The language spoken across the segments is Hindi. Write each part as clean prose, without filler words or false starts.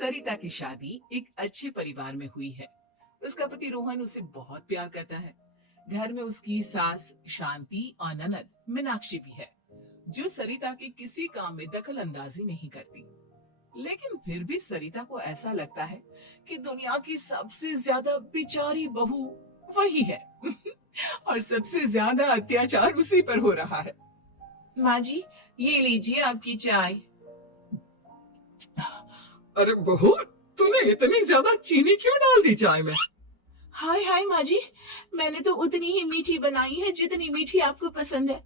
सरिता की शादी एक अच्छे परिवार में हुई है। उसका पति रोहन उसे बहुत प्यार करता है। घर में उसकी सास शांति और ननद मीनाक्षी भी है, जो सरिता के किसी काम में दखल अंदाजी नहीं करती। लेकिन फिर भी सरिता को ऐसा लगता है कि दुनिया की सबसे ज्यादा बेचारी बहू वही है और सबसे ज्यादा अत्याचार उसी पर हो रहा है। माँ जी, ये लीजिए आपकी चाय। अरे बहू, तूने इतनी ज्यादा चीनी क्यों डाल दी चाय में? हाय हाय माँ जी, मैंने तो उतनी ही मीठी बनाई है जितनी मीठी आपको पसंद है।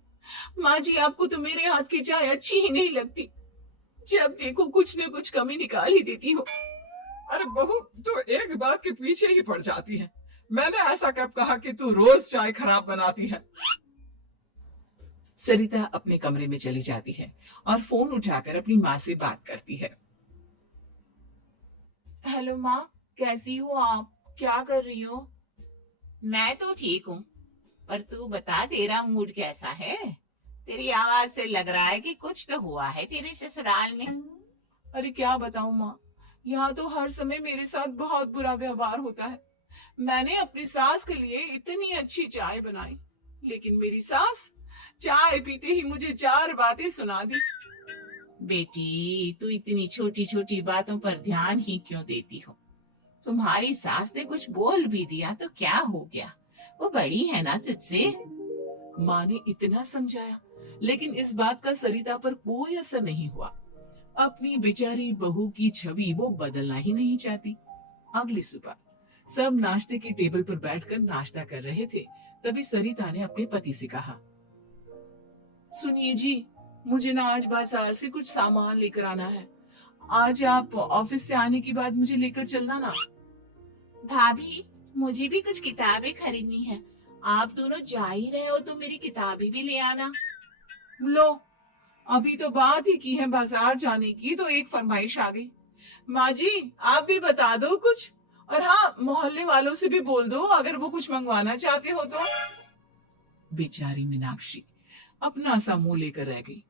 माँ जी, आपको तो मेरे हाथ की चाय अच्छी ही नहीं लगती। जब देखो कुछ न कुछ कमी निकाल ही देती हो। अरे बहू, तू एक बात के पीछे ही पड़ जाती है। मैंने ऐसा कब कहा कि तू रोज चाय खराब बनाती है? सरिता अपने कमरे में चली जाती है और फोन उठाकर अपनी माँ से बात करती है। हेलो माँ, कैसी हो आप? क्या कर रही हो? मैं तो ठीक हूँ, पर तू बता तेरा मूड कैसा है? तेरी आवाज से लग रहा है कि कुछ तो हुआ है तेरे ससुराल में। अरे क्या बताऊँ माँ, यहाँ तो हर समय मेरे साथ बहुत बुरा व्यवहार होता है। मैंने अपनी सास के लिए इतनी अच्छी चाय बनाई, लेकिन मेरी सास चाय पीते ही मुझे 4 बातें सुना दी। बेटी, तू इतनी छोटी छोटी बातों पर ध्यान ही क्यों देती हो? तुम्हारी सास ने कुछ बोल भी दिया तो क्या हो गया? वो बड़ी है ना तुझसे। माँ ने इतना समझाया, लेकिन इस बात का सरिता पर कोई असर नहीं हुआ। अपनी बेचारी बहू की छवि वो बदलना ही नहीं चाहती। अगली सुबह सब नाश्ते की टेबल पर बैठकर नाश्ता कर रहे थे, तभी सरिता ने अपने पति से कहा, सुनिए जी, मुझे ना आज बाजार से कुछ सामान लेकर आना है। आज आप ऑफिस से आने के बाद मुझे लेकर चलना ना। भाभी, मुझे भी कुछ किताबें खरीदनी है। आप दोनों जा ही रहे हो तो मेरी किताबें भी ले आना। लो, अभी तो बात ही की है बाजार जाने की तो एक फरमाइश आ गई। माँ जी, आप भी बता दो कुछ, और हाँ, मोहल्ले वालों से भी बोल दो अगर वो कुछ मंगवाना चाहते हो तो। बेचारी मीनाक्षी अपना सा मुंह लेकर रह गई।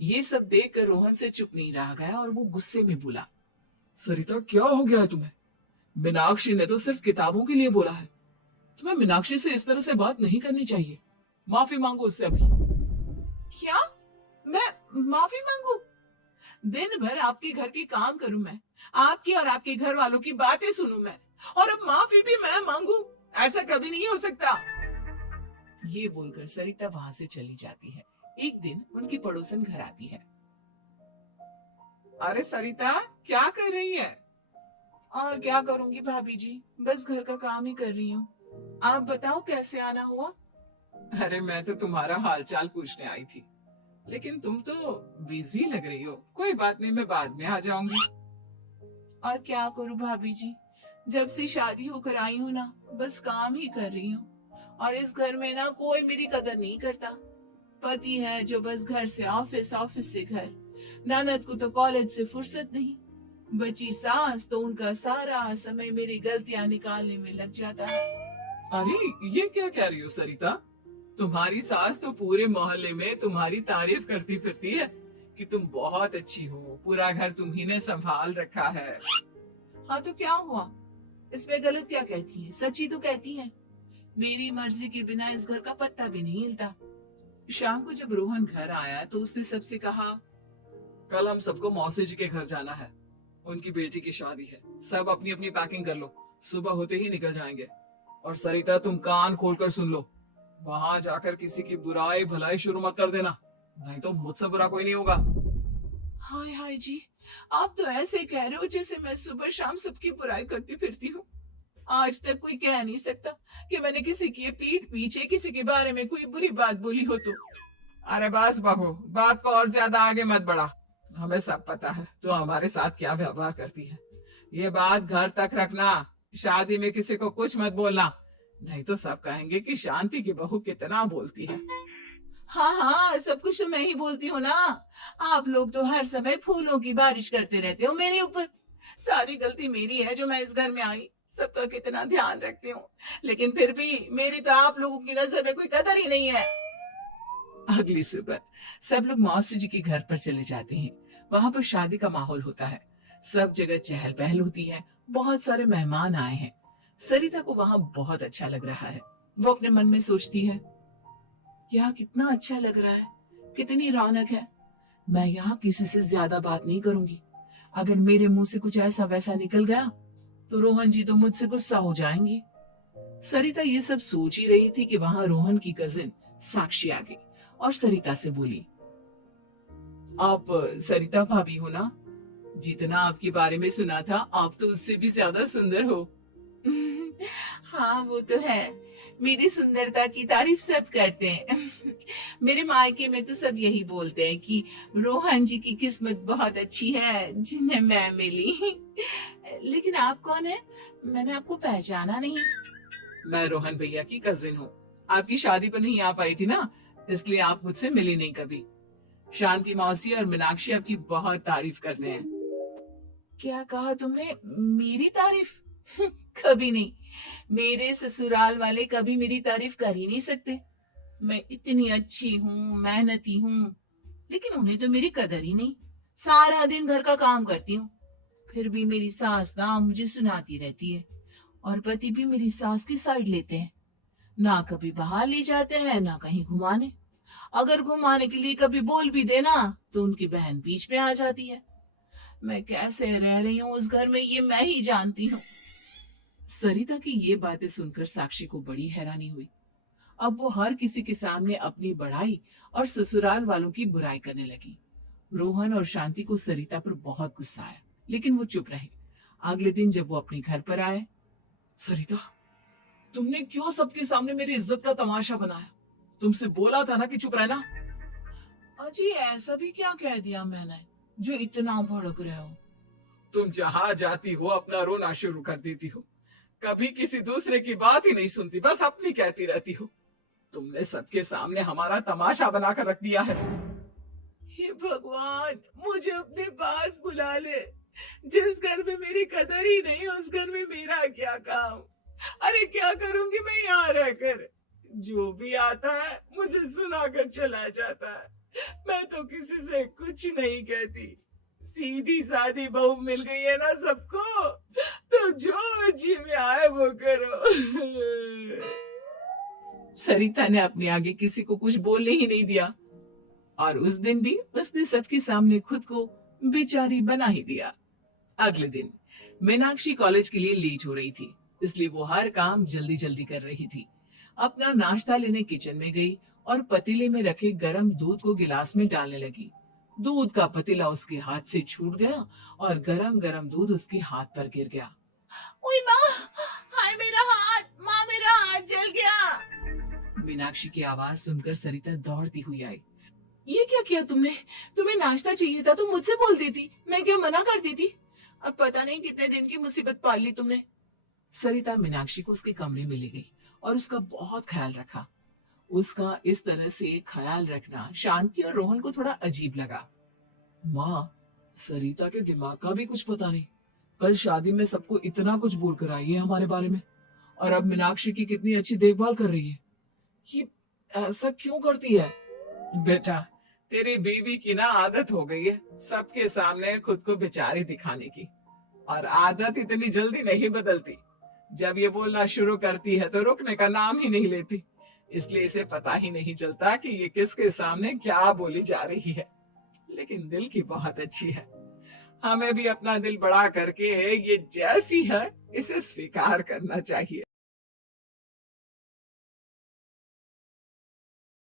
ये सब देखकर रोहन से चुप नहीं रहा गया और वो गुस्से में बोला, सरिता, क्या हो गया है तुम्हें? मीनाक्षी ने तो सिर्फ किताबों के लिए बोला है। तुम्हें मीनाक्षी से इस तरह से बात नहीं करनी चाहिए। माफी मांगो उससे अभी। क्या? मैं माफी मांगू? दिन भर आपके घर के काम करूं मैं, आपकी और आपके घर वालों की बातें सुनूं मैं, और अब माफी भी मैं मांगू? ऐसा कभी नहीं हो सकता। ये बोलकर सरिता वहां से चली जाती है। एक दिन उनकी पड़ोसन घर आती है। अरे सरिता, क्या कर रही है? और क्या करूंगी भाभी जी, बस घर का काम ही कर रही हूँ। आप बताओ कैसे आना हुआ? अरे मैं तो तुम्हारा हालचाल पूछने आई थी, लेकिन तुम तो बिजी लग रही हो। कोई बात नहीं, मैं बाद में आ जाऊंगी। और क्या करूं भाभी जी, जब से शादी होकर आई हूँ ना, बस काम ही कर रही हूँ। और इस घर में ना कोई मेरी कदर नहीं करता। पति है जो बस घर से ऑफिस, ऑफिस से घर। ननद को तो कॉलेज से फुर्सत नहीं। बची सास तो उनका सारा समय मेरी गलतियां निकालने में लग जाता है। अरे ये क्या कह रही हो सरिता? तुम्हारी सास तो पूरे मोहल्ले में तुम्हारी तारीफ करती फिरती है कि तुम बहुत अच्छी हो, पूरा घर तुम्ही ने संभाल रखा है। हाँ तो क्या हुआ? इसमें गलत क्या कहती है? सच्ची तो कहती है। मेरी मर्जी के बिना इस घर का पत्ता भी नहीं हिलता। शाम को जब रोहन घर आया तो उसने सबसे कहा, कल हम सबको मौसी जी के घर जाना है। उनकी बेटी की शादी है। सब अपनी अपनी पैकिंग कर लो, सुबह होते ही निकल जाएंगे। और सरिता, तुम कान खोलकर सुन लो, वहां जाकर किसी की बुराई भलाई शुरू मत कर देना, नहीं तो मुझसे बुरा कोई नहीं होगा। हाय हाय जी, आप तो ऐसे कह रहे हो जैसे मैं सुबह शाम सबकी बुराई करती फिरती हूँ। आज तक कोई कह नहीं सकता कि मैंने किसी की पीठ पीछे किसी के बारे में कोई बुरी बात बोली हो तो। अरे बस बहू, बात को और ज्यादा आगे मत बढ़ा। हमें सब पता है तो हमारे साथ क्या व्यवहार करती है। ये बात घर तक रखना, शादी में किसी को कुछ मत बोलना, नहीं तो सब कहेंगे कि शांति की बहू कितना बोलती है। हाँ हाँ, सब कुछ तो मैं ही बोलती हूँ ना। आप लोग तो हर समय फूलों की बारिश करते रहते हो मेरे ऊपर। सारी गलती मेरी है जो मैं इस घर में आई। सबका कितना ध्यान रखती हूँ, लेकिन फिर भी मेरी तो आप लोगों की नजर में कोई कदर ही नहीं है। अगली सुबह सब लोग मौसी जी के घर पर चले जाते हैं। वहां पर शादी का माहौल होता है। सब जगह चहल पहल होती है, बहुत सारे मेहमान आए हैं। सरिता को वहां बहुत अच्छा लग रहा है। वो अपने मन में सोचती है, यहाँ कितना अच्छा लग रहा है, कितनी रौनक है। मैं यहाँ किसी से ज्यादा बात नहीं करूंगी। अगर मेरे मुंह से कुछ ऐसा वैसा निकल गया तो रोहन जी तो मुझसे गुस्सा हो जाएंगी। सरिता ये सब सोच ही रही थी कि वहां रोहन की कजिन साक्षी आ गई और सरिता से बोली, आप सरिता भाभी हो ना? जितना आपके बारे में सुना था, आप तो उससे भी ज्यादा सुंदर हो। हाँ वो तो है, मेरी सुंदरता की तारीफ सब करते हैं। मेरे मायके में तो सब यही बोलते हैं कि रोहन जी की किस्मत बहुत अच्छी है जिन्हें मैं मिली। लेकिन आप कौन है? मैंने आपको पहचाना नहीं। मैं रोहन भैया की कजिन हूँ। आपकी शादी पर नहीं आ पाई थी ना, इसलिए आप मुझसे मिली नहीं कभी। शांति मौसी और मीनाक्षी आपकी बहुत तारीफ करते हैं। क्या कहा तुमने? मेरी तारीफ? कभी नहीं। मेरे ससुराल वाले कभी मेरी तारीफ कर ही नहीं सकते। मैं इतनी अच्छी हूँ, मेहनती हूँ, लेकिन उन्हें तो मेरी कदर ही नहीं। सारा दिन घर का काम करती हूँ, फिर भी मेरी सास ना मुझे सुनाती रहती है, और पति भी मेरी सास की साइड लेते हैं। ना कभी बाहर ले जाते हैं, ना कहीं घुमाने। अगर घुमाने के लिए कभी बोल भी देना तो उनकी बहन बीच में आ जाती है। मैं कैसे रह रही हूँ उस घर में, ये मैं ही जानती हूँ। सरिता की ये बातें सुनकर साक्षी को बड़ी हैरानी हुई। अब वो हर किसी के सामने अपनी बड़ाई और ससुराल वालों की बुराई करने लगी। रोहन और शांति को सरिता पर बहुत गुस्सा आया, लेकिन वो चुप रहे। अगले दिन जब वो अपने घर पर आए, सरिता, तुमने क्यों सबके सामने मेरी इज्जत का तमाशा बनाया? तुमसे बोला था ना कि चुप रहना। अजी ऐसा भी क्या कह दिया मैंने जो इतना भड़क रहे हो? तुम जहाँ जाती हो अपना रोना शुरू कर देती हो, कभी किसी दूसरे की बात ही नहीं सुनती, बस अपनी कहती रहती हो। तुमने सबके सामने हमारा तमाशा बनाकर रख दिया है। हे भगवान, मुझे अपने पास बुला ले। जिस घर में मेरी कदर ही नहीं, उस घर में मेरा क्या काम? अरे क्या करूंगी मैं यहाँ रहकर? जो भी आता है मुझे सुनाकर चला जाता है। मैं तो किसी से कुछ नहीं कहती। सीधी सादी बहू मिल गई है ना सबको, तो जो जी में आए वो करो। सरिता ने अपने आगे किसी को कुछ बोलने ही नहीं दिया, और उस दिन भी उसने सबके सामने खुद को बेचारी बना ही दिया। अगले दिन मीनाक्षी कॉलेज के लिए लेट हो रही थी, इसलिए वो हर काम जल्दी जल्दी कर रही थी। अपना नाश्ता लेने किचन में गई और पतीले में रखे गर्म दूध को गिलास में डालने लगी। दूध का पतीला उसके हाथ से छूट गया और गरम गरम दूध उसके हाथ पर गिर गया। ओए माँ, हाय मेरा हाथ, माँ मेरा हाथ जल गया। मीनाक्षी की आवाज सुनकर सरिता दौड़ती हुई आई। ये क्या किया तुमने? तुम्हें नाश्ता चाहिए था तो मुझसे बोल देती, मैं क्यों मना करती थी? अब पता नहीं कितने दिन की मुसीबत पाल ली तुमने। सरिता मीनाक्षी को उसके कमरे में ले गई और उसका बहुत ख्याल रखा। उसका इस तरह से ख्याल रखना शांति और रोहन को थोड़ा अजीब लगा। माँ, सरिता के दिमाग का भी कुछ पता नहीं। कल शादी में सबको इतना कुछ बोल कर आई है हमारे बारे में, और अब मीनाक्षी की कितनी अच्छी देखभाल कर रही है। ये ऐसा क्यों करती है? बेटा, तेरी बीवी की ना आदत हो गई है सबके सामने खुद को बेचारी दिखाने की, और आदत इतनी जल्दी नहीं बदलती। जब ये बोलना शुरू करती है तो रुकने का नाम ही नहीं लेती, इसलिए इसे पता ही नहीं चलता कि ये किसके सामने क्या बोली जा रही है। लेकिन दिल की बहुत अच्छी है। हमें भी अपना दिल बड़ा करके ये जैसी है इसे स्वीकार करना चाहिए।